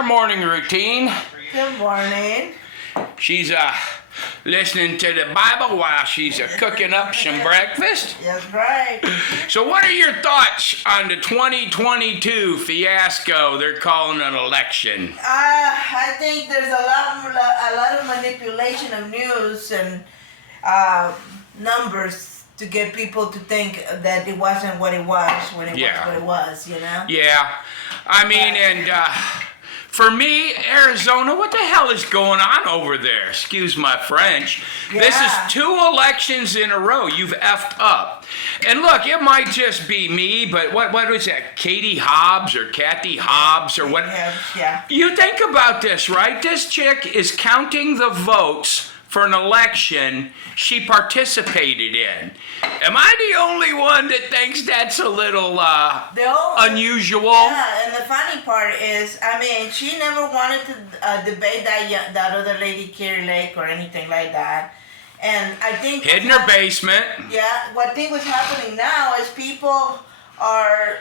our morning routine. Good morning. She's listening to the Bible while she's cooking up some breakfast. That's right. So what are your thoughts on the 2022 fiasco they're calling an election? I think there's a lot of manipulation of news and numbers to get people to think that it wasn't what it was when it was what it was, you know? Yeah. I mean, for me, Arizona, what the hell is going on over there? Excuse my French. Yeah. This is 2 elections in a row. You've effed up. And look, it might just be me, but what was that? Katie Hobbs or Kathy Hobbs or what? Yeah. You think about this, right? This chick is counting the votes for an election she participated in. Am I the only one that thinks that's a little unusual? Yeah, and the funny part is, I mean, she never wanted to debate that other lady, Carrie Lake, or anything like that. And I think hid in her basement. Yeah, what I think what's happening now is people are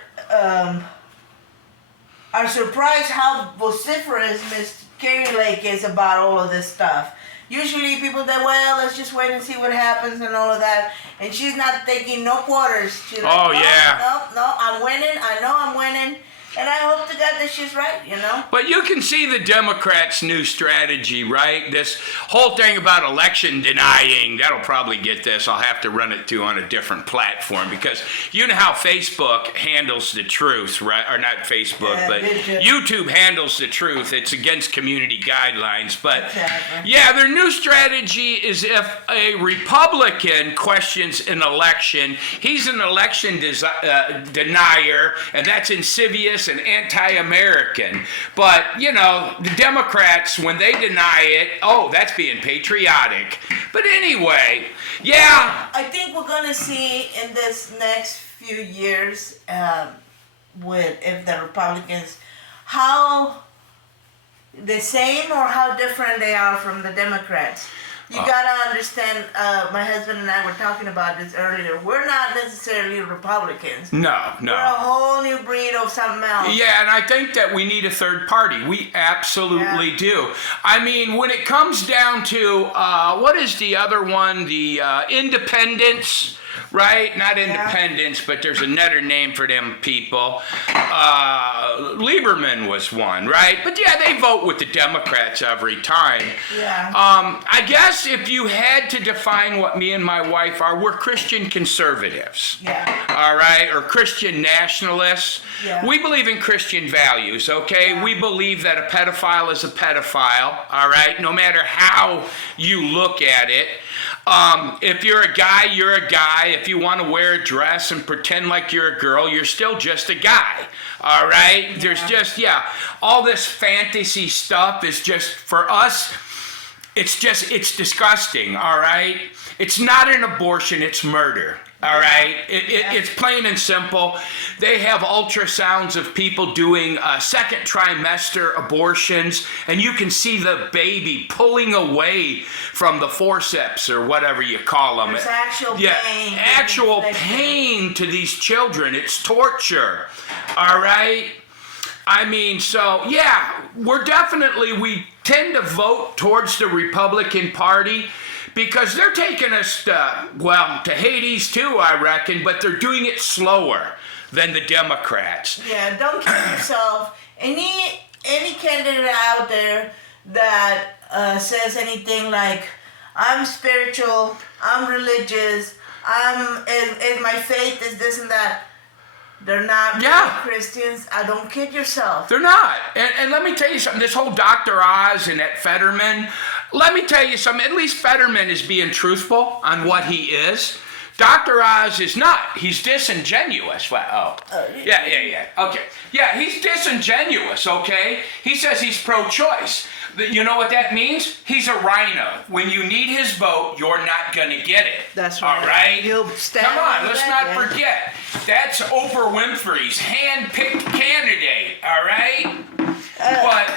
surprised how vociferous Miss Carrie Lake is about all of this stuff. Usually people say, well, let's just wait and see what happens and all of that. And she's not taking no quarters. She's like, no, I'm winning. I know I'm winning. And I hope to God that she's right, you know? But you can see the Democrats' new strategy, right? This whole thing about election denying, that'll probably get this. I'll have to run it to on a different platform because you know how Facebook handles the truth, right? Or not Facebook, but YouTube handles the truth. It's against community guidelines. But exactly. Yeah, their new strategy is if a Republican questions an election, he's an election denier, and that's insidious and anti-American. But, you know, the Democrats, when they deny it, that's being patriotic. But anyway, yeah. I think we're going to see in this next few years if the Republicans, how the same or how different they are from the Democrats. You gotta understand, my husband and I were talking about this earlier. We're not necessarily Republicans. No. We're a whole new breed of something else. Yeah, and I think that we need a third party. We absolutely do. I mean, when it comes down to, what is the other one? The independents, right? Not independents, but there's another name for them people. Lieberman was one, right? But yeah, they vote with the Democrats every time. Yeah. I guess if you had to define what me and my wife are, we're Christian conservatives. Yeah. All right? Or Christian nationalists. Yeah. We believe in Christian values, okay? Yeah. We believe that a pedophile is a pedophile, all right? No matter how you look at it. If you're a guy, you're a guy. If you want to wear a dress and pretend like you're a girl, you're still just a guy. All right? Yeah. There's just, all this fantasy stuff is just, for us, it's disgusting, all right? It's not an abortion, it's murder. All right, it's plain and simple. They have ultrasounds of people doing second trimester abortions, and you can see the baby pulling away from the forceps or whatever you call them. There's actual pain. Actual pain to these children. It's torture. All right. I mean, so yeah, we tend to vote towards the Republican Party. Because they're taking us to Hades too, I reckon, but they're doing it slower than the Democrats. Yeah, don't kid yourself. Any candidate out there that says anything like, I'm spiritual, I'm religious, my faith is this and that, they're not Christians. Don't kid yourself. They're not. And let me tell you something. This whole Dr. Oz and that Fetterman, let me tell you something. At least Fetterman is being truthful on what he is. Dr. Oz is not. He's disingenuous. Yeah. Okay. Yeah, he's disingenuous, okay? He says he's pro-choice. You know what that means? He's a rhino. When you need his vote, you're not going to get it. That's right. All right? He'll stand Come on, let's not yeah. forget. That's Oprah Winfrey's hand-picked candidate, all right? But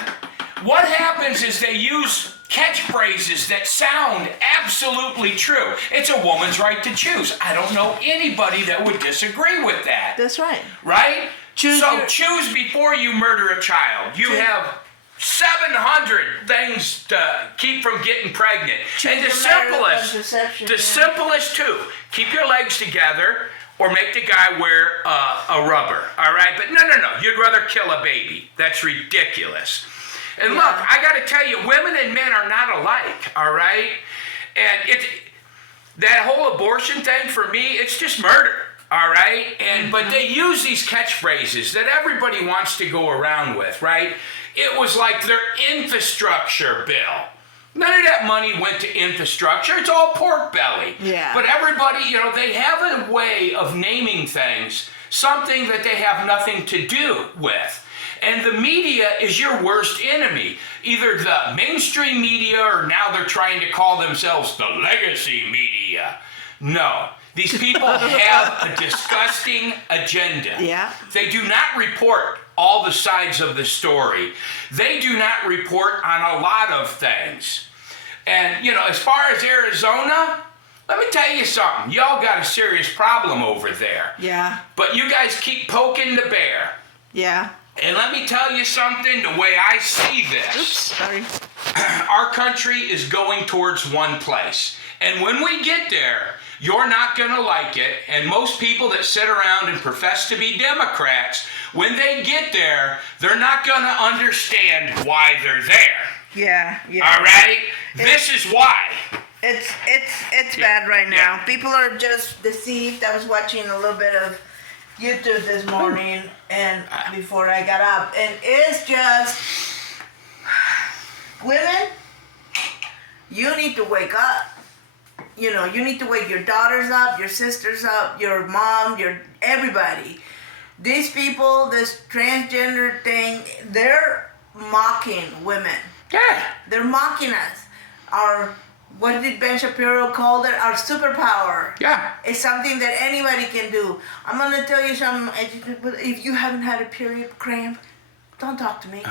what happens is they use catchphrases that sound absolutely true. It's a woman's right to choose. I don't know anybody that would disagree with that. That's right. Right? Choose before you murder a child. You have 700 things to keep from getting pregnant. And the simplest two, keep your legs together or make the guy wear a rubber, all right? But no, you'd rather kill a baby. That's ridiculous. And look, I got to tell you, women and men are not alike, all right? And that whole abortion thing, for me, it's just murder. All right? But they use these catchphrases that everybody wants to go around with, right? It was like their infrastructure bill. None of that money went to infrastructure. It's all pork belly. Yeah. But everybody, they have a way of naming things something that they have nothing to do with. And the media is your worst enemy. Either the mainstream media or now they're trying to call themselves the legacy media. No. These people have a disgusting agenda. Yeah. They do not report all the sides of the story. They do not report on a lot of things. And, as far as Arizona, let me tell you something. Y'all got a serious problem over there. Yeah. But you guys keep poking the bear. Yeah. And let me tell you something, the way I see this. Oops, sorry. Our country is going towards one place. And when we get there, you're not going to like it. And most people that sit around and profess to be Democrats, when they get there, they're not going to understand why they're there. Yeah. All right? This is why. It's bad right now. People are just deceived. I was watching a little bit of YouTube this morning and before I got up, and it's just women, you need to wake up. You need to wake your daughters up, your sisters up, your mom, everybody. These people, this transgender thing, they're mocking women. Yeah. They're mocking us. What did Ben Shapiro call it? Our superpower. Yeah. It's something that anybody can do. I'm going to tell you something. If you haven't had a period cramp, don't talk to me.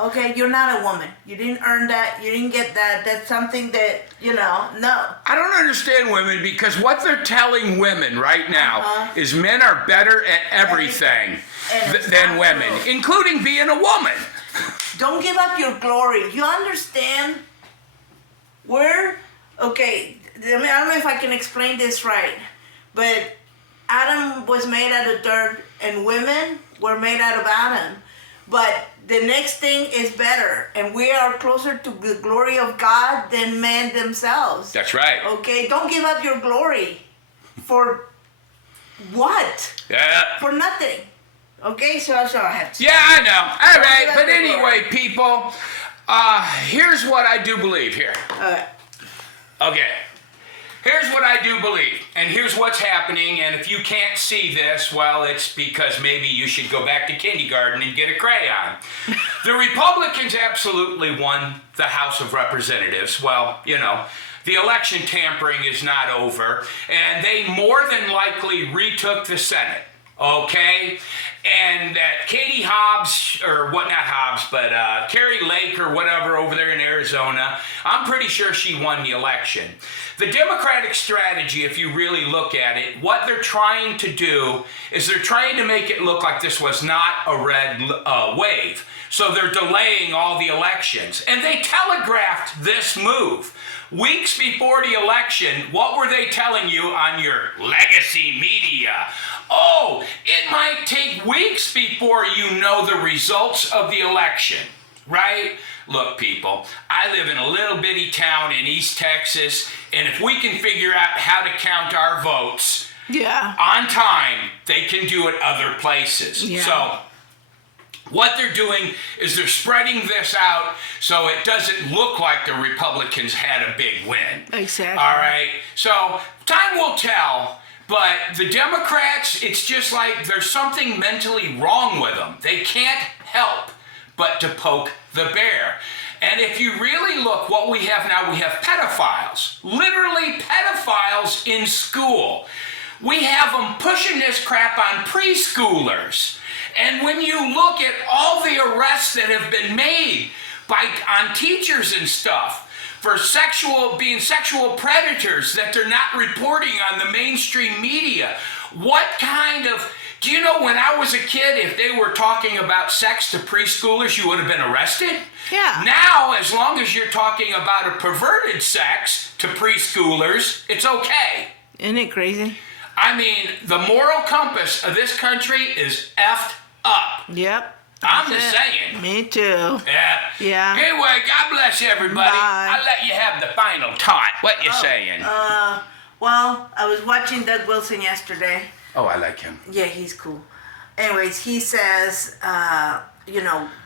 Okay? You're not a woman. You didn't earn that. You didn't get that. That's something that, no. I don't understand women because what they're telling women right now is men are better at everything than women, including being a woman. Don't give up your glory. You understand? Okay, I don't know if I can explain this right, but Adam was made out of dirt and women were made out of Adam. But the next thing is better, and we are closer to the glory of God than men themselves. That's right. Okay, don't give up your glory. For what? Yeah. For nothing. Okay, so that's all I have to say. Yeah, I know. All right, give up but your anyway, people, here's what I do believe here. Okay. Here's what I do believe, and here's what's happening, and if you can't see this, well, it's because maybe you should go back to kindergarten and get a crayon. The Republicans absolutely won the House of Representatives. Well, the election tampering is not over, and they more than likely retook the Senate. Okay, and that Katie Hobbs, or what, not Hobbs, but Carrie Lake or whatever over there in Arizona, I'm pretty sure she won the election. The Democratic strategy, if you really look at it, what they're trying to do is they're trying to make it look like this was not a red wave. So they're delaying all the elections. And they telegraphed this move. Weeks before the election, what were they telling you on your legacy media? Oh, it might take weeks before you know the results of the election, right? Look, people, I live in a little bitty town in East Texas, and if we can figure out how to count our votes on time, they can do it other places. Yeah. So what they're doing is they're spreading this out so it doesn't look like the Republicans had a big win. Exactly. All right? So time will tell. But the Democrats, it's just like there's something mentally wrong with them. They can't help but to poke the bear. And if you really look, what we have now, we have pedophiles. Literally pedophiles in school. We have them pushing this crap on preschoolers. And when you look at all the arrests that have been made on teachers and stuff, for being sexual predators that they're not reporting on the mainstream media. What kind of Do you know when I was a kid, if they were talking about sex to preschoolers, you would have been arrested? Yeah. Now, as long as you're talking about a perverted sex to preschoolers, it's okay. Isn't it crazy? I mean, the moral compass of this country is effed up. Yep. I'm just saying. Me too. Yeah. Yeah. Anyway, God bless everybody. Bye. I'll let you have the final thought. What you saying? Well, I was watching Doug Wilson yesterday. Oh, I like him. Yeah, he's cool. Anyways, he says,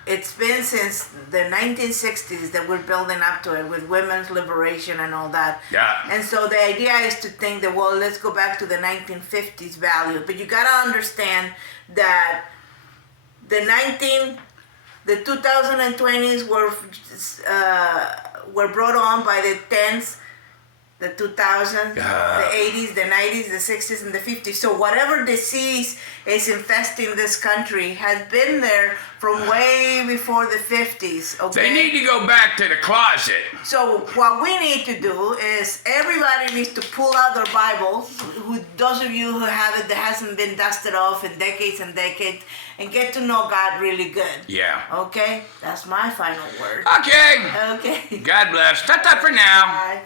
it's been since the 1960s that we're building up to it with women's liberation and all that. Yeah. And so the idea is to think that, well, let's go back to the 1950s value. But you got to understand that the 2020s were brought on by the 10s, the 2000s, the 80s, the 90s, the 60s, and the 50s. So whatever disease is infesting this country has been there from way before the 50s, okay? They need to go back to the closet. So what we need to do is everybody needs to pull out their Bibles, those of you who have it that hasn't been dusted off in decades and decades, and get to know God really good. Yeah. Okay? That's my final word. Okay. Okay. God bless. Ta-ta for now. Bye.